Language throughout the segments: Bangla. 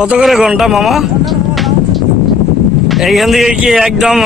কত করে ঘন্টা মামা? এইখান থেকে কি একদম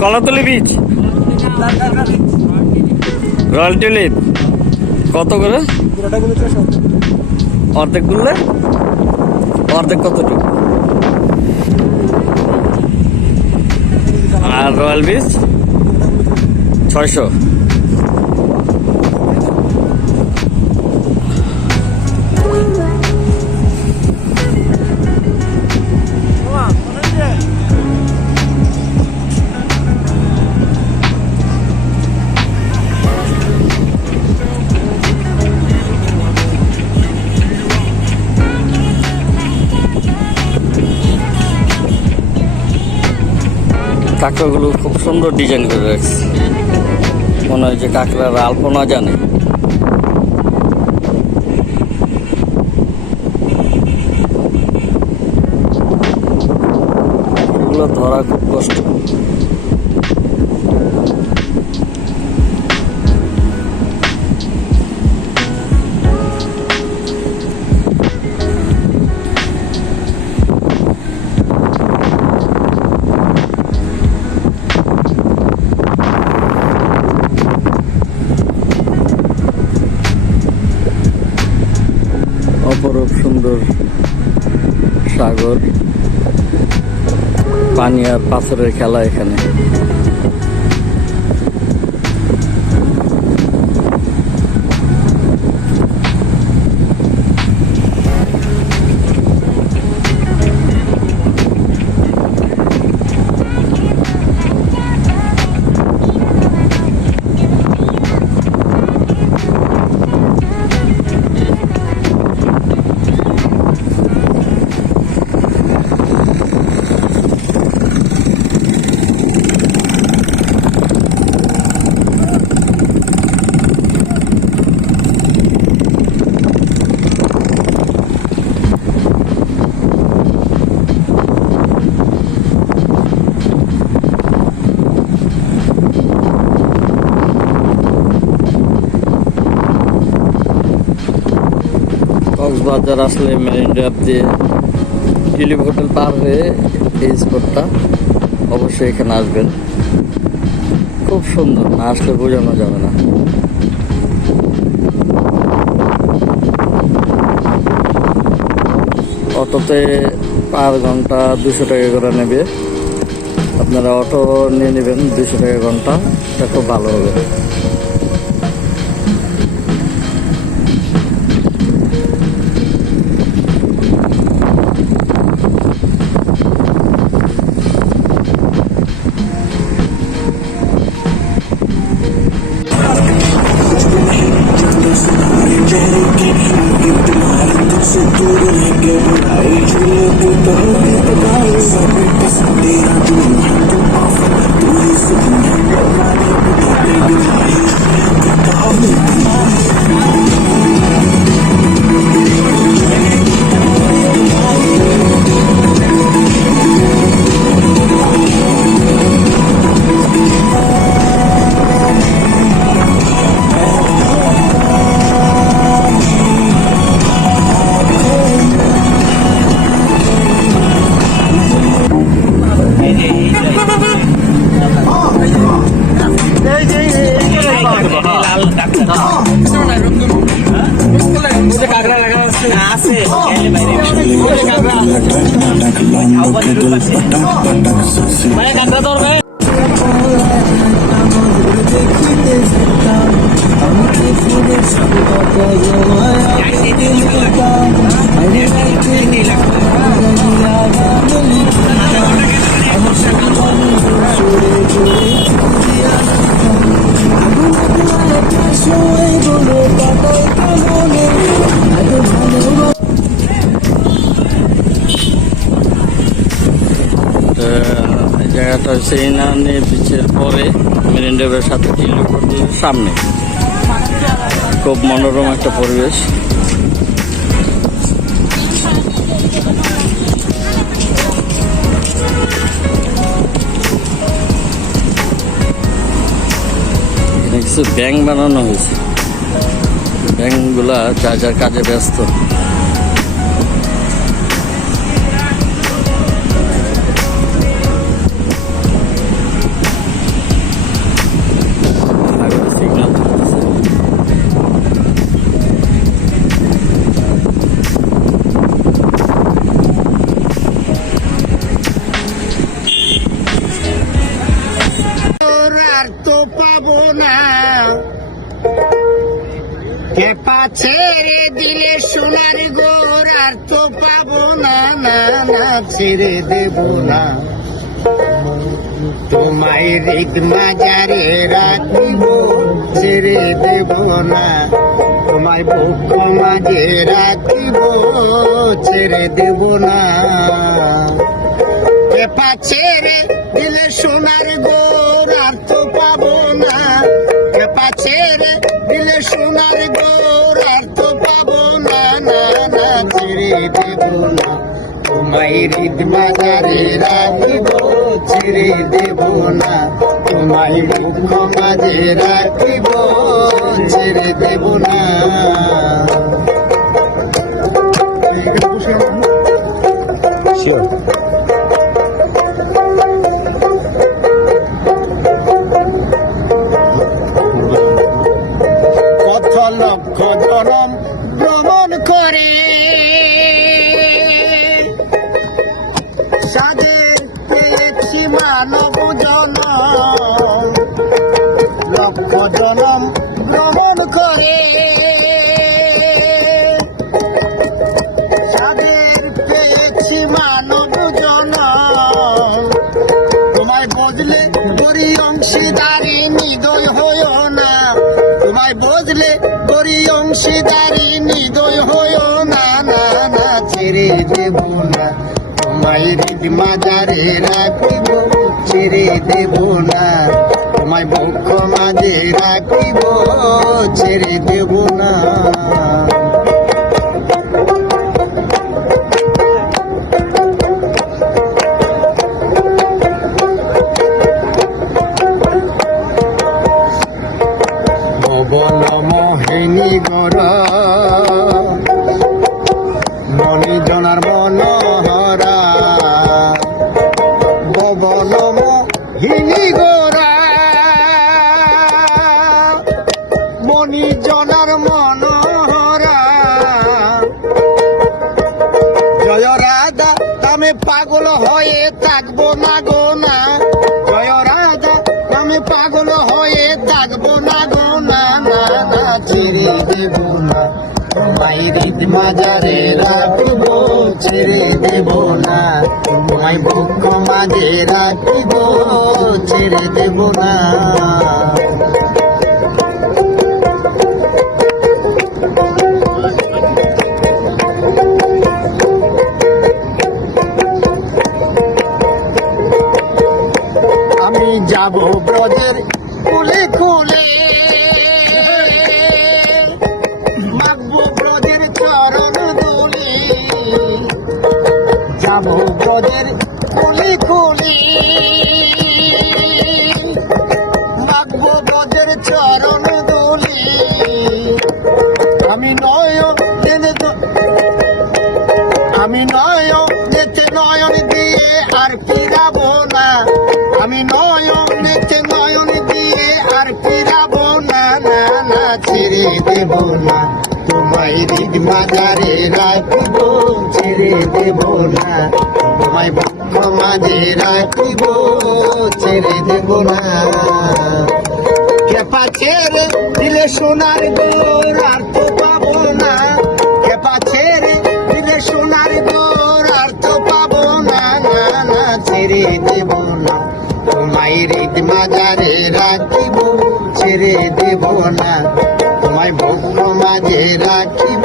কলাতলি বিচ? রয়্যাল টিউলিপ কত করে? অর্ধেক গুললে অর্ধেক কতটুকু? আর রয়্যাল বিচ 600। কাঁকড়াগুলো খুব সুন্দর ডিজাইন করে রাখছে, মনে হয় যে কাঁকড়ার আলপনা জানে। এগুলো ধরা খুব কষ্ট। অপরূপ সুন্দর সাগর, পানি আর পাথরের খেলা এখানে। কক্সবাজার আসলে মেরিন ড্রাইভ দিয়ে টিউলিপ হোটেল পার হয়ে এই স্পটটা, অবশ্যই এখানে আসবেন। খুব সুন্দর, না আসলে বোঝানো যাবে না। অটোতে পার ঘন্টা 200 টাকা করে নেবে। আপনারা অটো নিয়ে নেবেন 200 টাকা ঘন্টা, এটা খুব ভালো হবে। জায়গাটা হচ্ছে ইনানি বিচের পরে মেরিন ড্রাইভের সাথে টিউলিপ হোটেলের সামনে। খুব মনোরম একটা পরিবেশ। এখানে কিছু ব্যাংক বানানো হয়েছে, ব্যাংকগুলা যা যার কাজে ব্যস্ত। পা ছেড়ে দিলে সোনার গোর আর তো পাবো না, না না ছেড়ে দেব না। তোমায় হৃদ মাজারে রাখিব, ছেড়ে দেব না। তোমায় বুক মাঝে রাখিব, ছেড়ে দেব না। পা ছেড়ে দিলে সোনার গোর আর তো পাবো না, পা ছেড়ে দিলে সোনার গোর আর তো পাবো না, না না ছেড়ে দেব না। তোমায় হৃদ মাজারে রাখিব, ছেড়ে দেব না। তোমায় মুখ মাঝে রাখিব, ছেড়ে দেব না। কত লক্ষ জনম ভ্রমণ করে সাজের পেয়েছি মানব জনম, লক্ষ জনম ভ্রমণ করে সাজের পেয়েছি মানব জনম। তোমায় বদলে করি অংশীদারি নিদয় হইও না, তোমায় বদলে করি অংশীদারি নিদয় হইও না, না না ছেড়ে দেব না। তোমায় হৃদ মাজারে রাখিব, ছেড়ে দেব না। তোমায় বক্ষ মাঝে রাখিব, ছেড়ে দেব না। ভুবন মোহিনী গর মণি জনার মনোহরা, ভুবন মোহিনী গোরা মণি জনার মনোহরা। জয় রাধা নামে পাগল হয়ে থাকবো না গো না, জয় রাধা নামে পাগল হয়ে থাকবো না গো না, না না ছেড়ে দেব না। তোমায় হৃদ মাজারে রাখিব, ছেড়ে দেব না। তোমায় বুক মাঝে রাখিব, ছেড়ে দেব না। আমি যাব ব্রজের কুলে কুলে, মাগবো ব্রজের চরণ ধুলি। যাব ব্রজের কুলি কুলি, মাগবো ব্রজের চরণ ধুলি। আমি নয়নেতে নয়ন দিয়ে আর ফিরাবো না, আমি নয়নেতে নয়ন দিয়ে আর ফিরাবো না, না না ছেড়ে দেব না। তোমায় হৃদ মাজারে রাখিব, ছেড়ে দেব না। তোমায় বক্ষ মাঝে রাখিব, ছেড়ে দেব না। পা ছেড়ে দিলে সোনার গোর আর তো পাবো না, পা ছেড়ে দিলে সোনার গোর আর তো পাবো না, না না ছেড়ে দেব না। তোমায় হৃদ মাজারে রাখিব, ছেড়ে দেব না। তোমায় বক্ষ মাঝে রাখিব,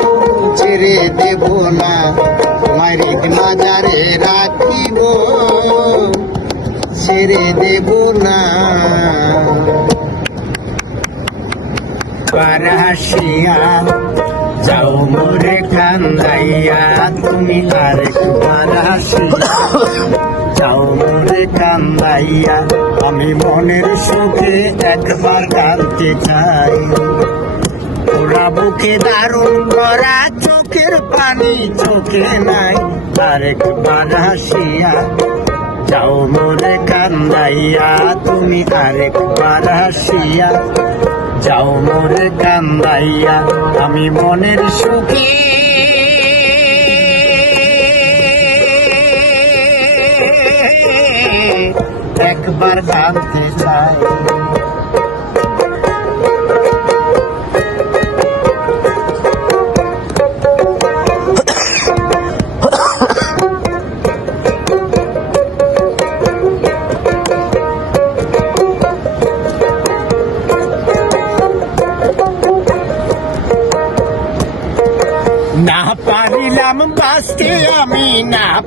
ছেড়ে দেব না। তোমায় হৃদ মাজারে রাখিব, ছেড়ে দেব না। হাসিয়া যাও মোরে কান্দাইয়া, তুমি আরেকবার হাসিয়া যাও মোরে কান্দাইয়া। আমি মনের সুখে একবার কাঁদতে চাই, ওরা বুকে দারুণ করা চোখের পানি চোখে নাই। আরেকবার হাসিয়া যাও মোরে কান্দাইয়া, তুমি আরেকবার হাসিয়া যাও মোরে কান্দাইয়া। আমি মনের সুখে একবার কাঁদতে চাই।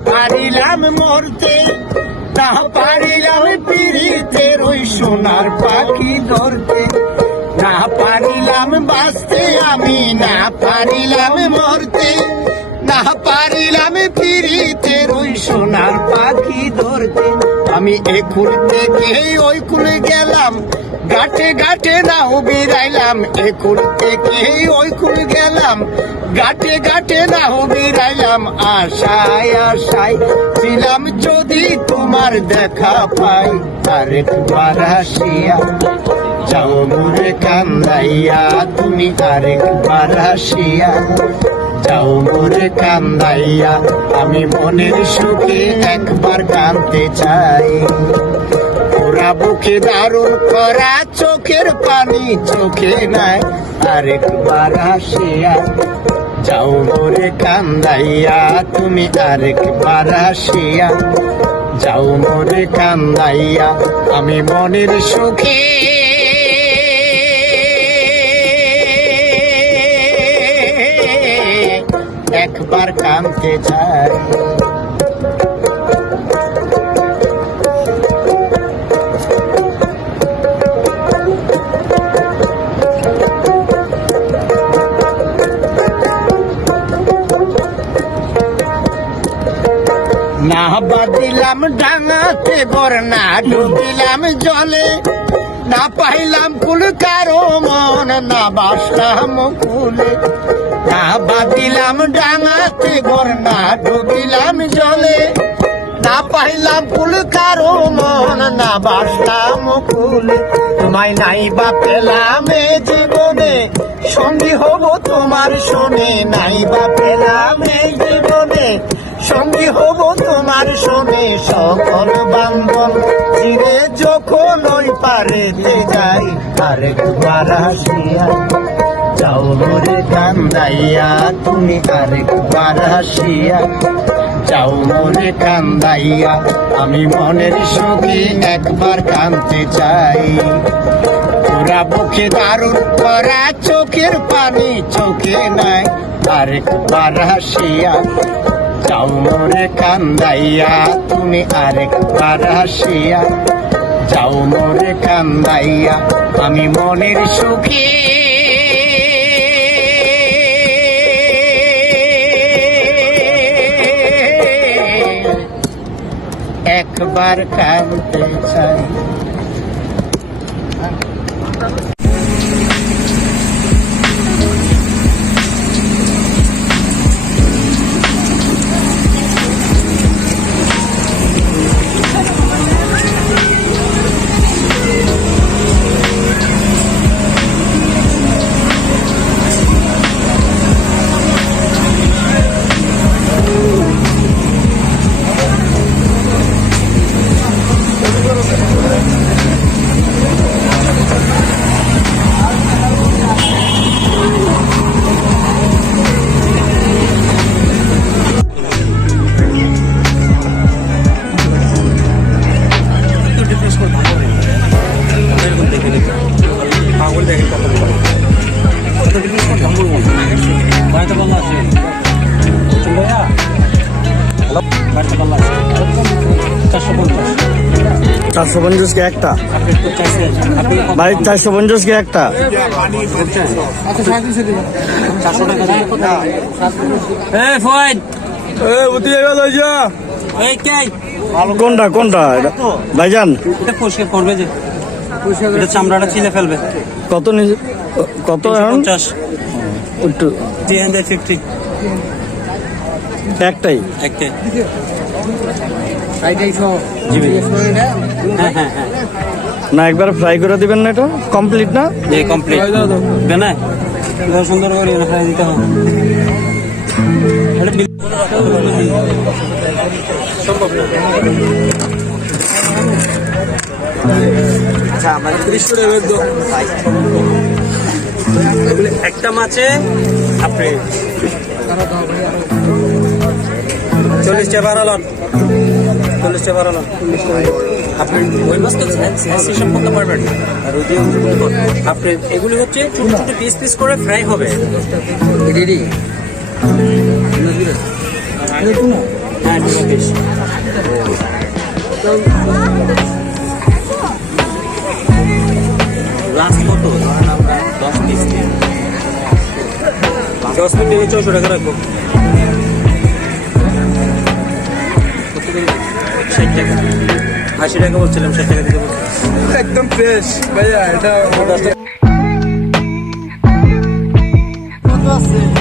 পারিলাম মরতে, না পারিলাম পিড়িতের ওই সোনার পাখি ধরতে, না পারিলাম বাঁচতে আমি, না পারিলাম মরতে, না পারিলাম পিড়িতের ওই সোনার পাখি ধরতে। আমি এ কুল থেকে ওই কুলে গেলাম, ঘাটে ঘাটে নাও বিরাইলাম, এ কুল থেকে ওই কুল গেলাম, ঘাটে ঘাটে নাও বিরাইলাম। আশায় আশায় ছিলাম যদি তোমার দেখা পাই, আরেকবার আসিয়া যাও মোরে কান্দাইয়া, তুমি আরেকবার আসিয়া যাও মোরে কান্দাইয়া। আমি মনের সুখে একবার কাঁদতে চাই, ওরা বুকে দারুণ করা চোখের পানি চোখে নাই, আরেকবার আসিয়া যাও মোরে কান্দাইয়া, তুমি আরেকবার আসিয়া যাও মোরে কান্দাইয়া। আমি মনের সুখে একবার কাঁদতে চাই। না বাদিলাম ডাঙাতে বর, না ডুবিলাম জলে, না পাইলাম কুল কারো মন, না বাসলাম কুলে। না বাদিলাম ডাঙাতে বর, না ডুবিলাম জলে, না পাইলাম কুল কারো মন, না বাসলাম কুলে। তোমায় নাই বা পেলাম এ জীবনে, সঙ্গী হব তোমার শোনে, নাই বা পেলাম এই জীবনে, সঙ্গী হব তোমার শোনে। সকল বান্ধব চিরে যখন ওই পারেতে যাই, আরেকবার আসিয়া যাও মোরে কান্দাইয়া, তুমি আরেকবার আসিয়া যাও মোরে কান্দাইয়া। আমি মনের সুখে একবার কাঁদতে চাই, ওরা বুকে দারুণ করা চোখের পানি চোখে নাই, আরেকবার আসিয়া যাও মোরে কান্দাইয়া, তুমি আরেকবার আসিয়া যাও মোরে কান্দাইয়া। আমি মনের সুখে একবার কাঁদতে চাই। চারশো 450 কে একটা ভাই, 450 কে একটা। কোনটা কোনটা ভাইজান? করবে যে চামড়াটা ছিলে ফেলবে। কত কত? 50 একটু 350 একটাই। একটাই। না একবার ফ্রাই করে দিবেন না, এটা কমপ্লিট না? কমপ্লিট না, সুন্দর করে ফ্রাই দিতে হবে। একটা মাছে আপনি 40 টাকা বাড়ালেন, 40 টাকা বাড়ালেন। আপনি ওই মাছ তো হিসাব করতে পারবেন। আর ওই যে আপনি এগুলি হচ্ছে ছোট ছোট পিস পিস করে ফ্রাই হবে। হ্যাঁ টুনা ফিশ। লাস্ট কত ধরেন আমরা 10 পিস দিই, 10 পিস দিলে 400 টাকা রাখবো। 60 টাকা, 80 টাকা বলছিলাম, 60 টাকা দিতে বলছি। একদম ফ্রেশ ভাইয়া, এটা কত আছে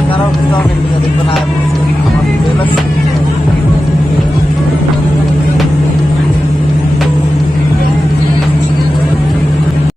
কারো দেখবেন আমার